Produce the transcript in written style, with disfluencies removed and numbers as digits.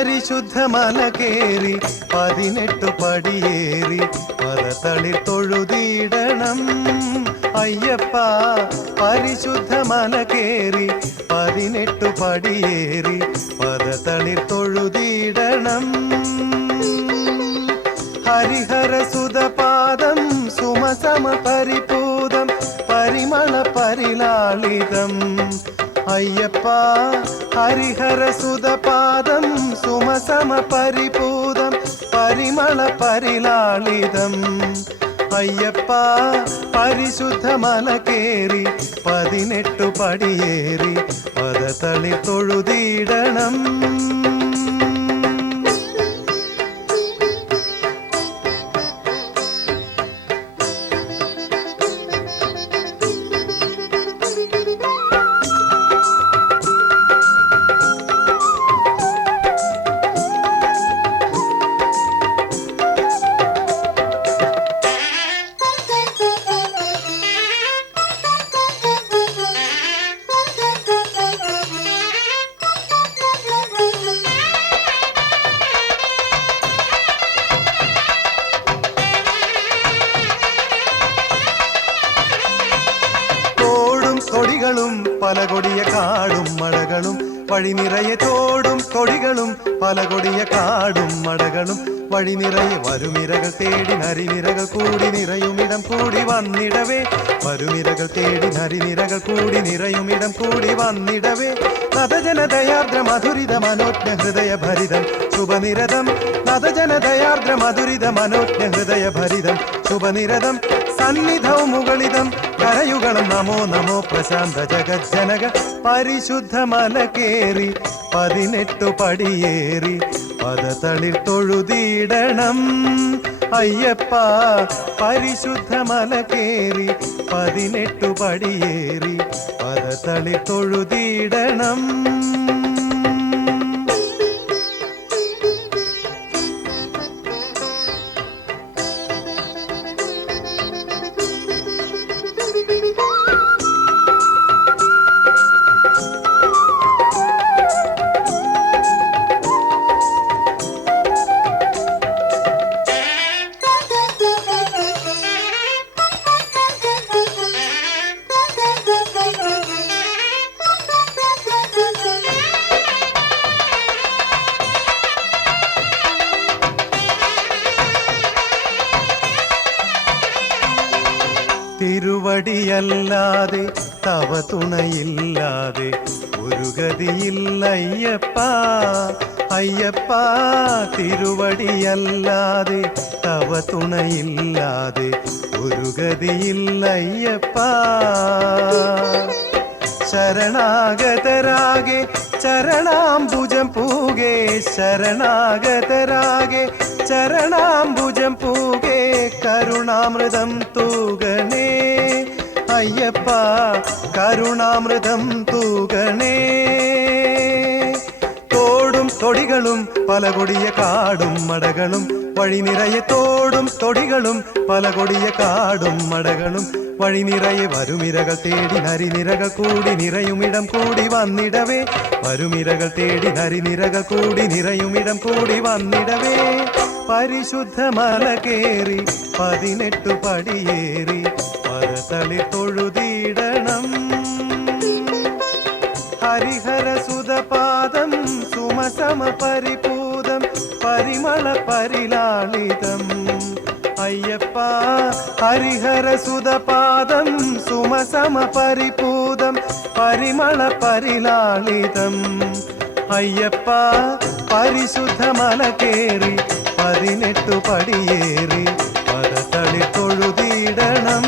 പരിശുദ്ധ മല കേറി 18 പടിയേറി പദതളിർ തൊഴുതിടണം അയ്യപ്പ. പരിശുദ്ധ മല കേറി 18 പടിയേറി പദതളിർ തൊഴുതിടണം. ഹരിഹര സുതപാദം സുമസമ പരിപൂതം പരിമള പരിലാളിതം അയ്യപ്പ. ഹരിഹര സുതപാദം സുമസമ പരിപൂതം പരിമള പരിലാളിതം അയ്യപ്പ. പരിശുദ്ധ മല കേറി 18 പടിയേറി പദതളിർ തൊഴുതിടണം. തൊടികളും പല കൊടിയ കാടും മടകളും വഴി നിറയെ തോടും തൊടികളും പല കൊടിയ കാടും മടകളും വഴി നിറയെ വരുമിരകൾ തേടി നരിനിരകൾ കൂടി നിറയുമിടം കൂടി വന്നിടവേ. വരുമിരകൾ തേടി നരിനിരകൾ കൂടി നിറയുമിടം കൂടി വന്നിടവേ. നദജനദയാർദ്ര മധുരിത മനോജ്ഞ ഹൃദയ ഭരിതം ശുഭനിരതം. നദജനദയാർദ്ര മധുരിത മനോജ്ഞ ഹൃദയ ഭരിതം ശുഭനിരതം. സന്നിധൗ മുകളിതം കരയുഗളം നമോ നമോ പ്രശാന്ത ജഗജ്ജനക. പരിശുദ്ധ മല കേറി 18 പടിയേറി പദതളിർ തൊഴുതിടണം അയ്യപ്പ. പരിശുദ്ധ മല കേറി 18 പടിയേറി പദതളിർ തൊഴുതിടണം. തിരുവടിയല്ലാതെ തവ തുണയില്ലാതെ ഒരു ഗതിയില്ലയ്യപ്പ അയ്യപ്പ. തിരുവടിയല്ലാതെ തവ തുണയില്ലാതെ ഒരു ഗതിയില്ലയ്യപ്പ. ശരണാഗതരാകെ ചരണാംബുജം പൂകെ ശരണാഗതരാകെ ചരണാംബുജം പൂകെ കരുണാമൃതം തൂകണേ അയ്യപ്പ. കരുണാമൃതം തൂകണേ. തോടും തൊടികളും പല കൊടിയ കാടും മടകളും വഴി നിറയെ തോടും തൊടികളും പല കൊടിയ കാടും മടകളും വഴി നിറയെ വരുമിരകൾ തേടി നരിനിരകൾ കൂടി നിറയുമിടം കൂടി വന്നിടവേ. വരുമിരകൾ തേടി നരിനിരകൾ കൂടി നിറയുമിടം കൂടി വന്നിടവേ. പരിശുദ്ധ മല കേറി 18 പടിയേറി പദതളിർ തൊഴുതിടണം. ഹരിഹര സുതപാദം സുമസമ പരിപൂതം പരിമള പരിലാളിതം അയ്യപ്പ. ഹരിഹര സുതപാദം സുമസമ പരിപൂതം പരിമള പരിലാളിതം അയ്യപ്പ. പരിശുദ്ധ മല കേറി 18 പടിയേറി പദതളിർ തൊഴുതിടണം.